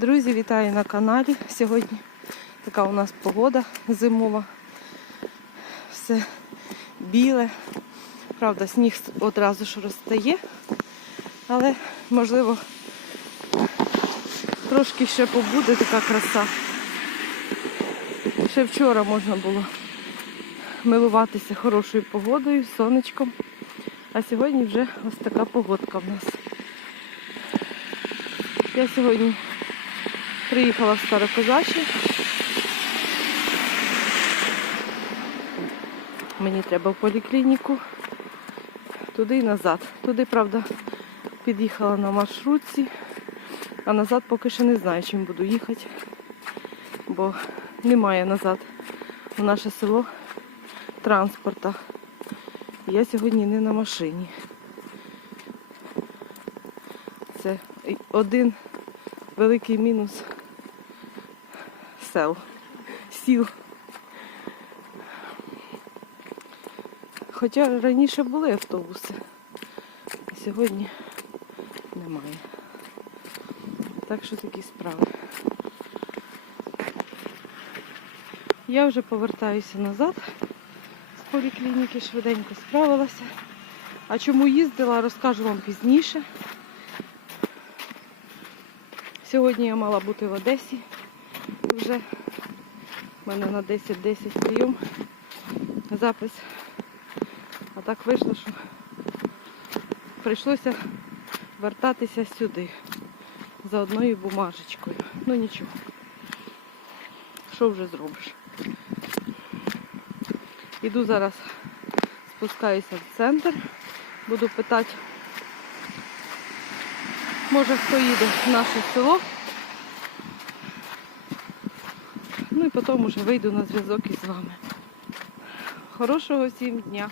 Друзі, вітаю на каналі. Сьогодні така у нас погода зимова. Все біле. Правда, сніг одразу ж розстає, але можливо трошки ще побуде така краса. Ще вчора можна було милуватися хорошою погодою, сонечком. А сьогодні вже ось така погодка в нас. Я сьогодні приїхала в Старокозачі. Мені треба в поліклініку. Туди і назад. Туди, правда, під'їхала на маршрутці, а назад поки що не знаю, чим буду їхати, бо немає назад в наше село транспорта. Я сьогодні не на машині. Це один великий мінус сел, сіл. Хоча раніше були автобуси, а сьогодні немає. Так що такі справи. Я вже повертаюся назад з поліклініки, швиденько справилася. А чому їздила, розкажу вам пізніше. Сьогодні я мала бути в Одесі. Вже в мене на 10-10 прийом запис. А так вийшло, що прийшлося вертатися сюди за одною бумажечкою. Ну нічого. Що вже зробиш? Іду зараз, спускаюся в центр, буду питати, може хто їде в наше село. Ну і потім уже вийду на зв'язок із вами. Хорошого всім дня!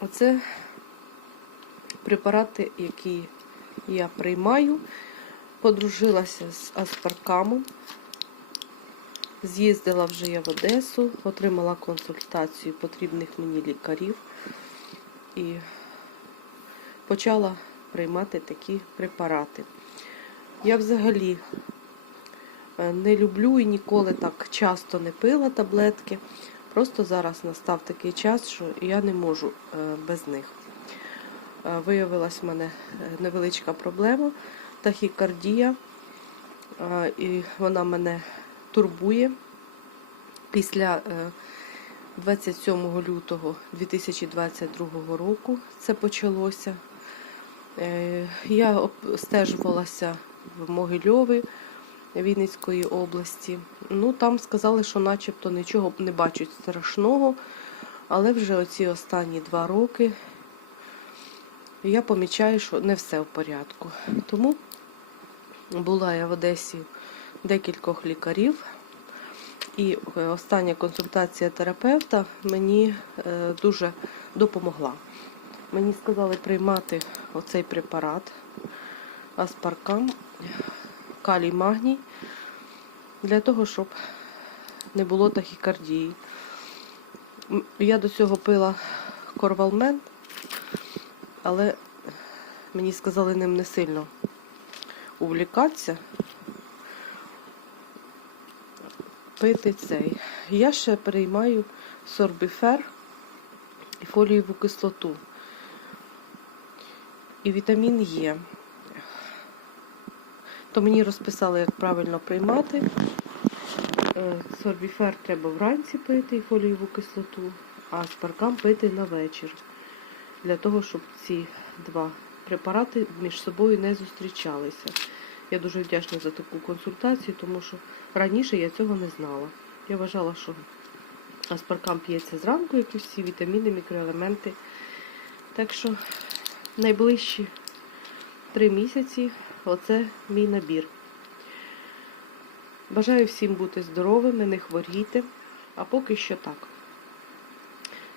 Оце препарати, які я приймаю. Подружилася з аспаркамом. З'їздила вже я в Одесу, отримала консультацію потрібних мені лікарів і почала приймати такі препарати. Я взагалі е, не люблю і ніколи так часто не пила таблетки. Просто зараз настав такий час, що я не можу е, без них. Е, Виявилась в мене невеличка проблема, тахікардія, Е, і вона мене турбує. Після е, 27 лютого 2022 року це почалося. Е, Я обстежувалася в Могильові Вінницької області. Ну, там сказали, що начебто нічого не бачать страшного, але вже оці останні два роки я помічаю, що не все в порядку. Тому була я в Одесі декількох лікарів. І е, остання консультація терапевта мені е, дуже допомогла. Мені сказали приймати оцей препарат аспаркам, калій магній, для того, щоб не було тахікардії. Я до цього пила корвалмен, але мені сказали ним не сильно увлікатися. пити цей. Я ще приймаю сорбіфер і фолієву кислоту. І вітамін Е. То мені розписали, як правильно приймати. Е, Сорбіфер треба вранці пити і фолієву кислоту, а спаркам пити на вечір. Для того, щоб ці два препарати між собою не зустрічалися. Я дуже вдячна за таку консультацію, тому що раніше я цього не знала. Я вважала, що аспаркам п'ється зранку, як і всі вітаміни, мікроелементи. Так що найближчі три місяці оце мій набір. Бажаю всім бути здоровими, не хворійте, а поки що так.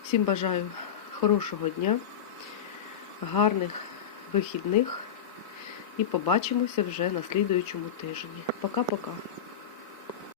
Всім бажаю хорошого дня, гарних вихідних І побачимося вже на слідуючому тижні. Пока-пока.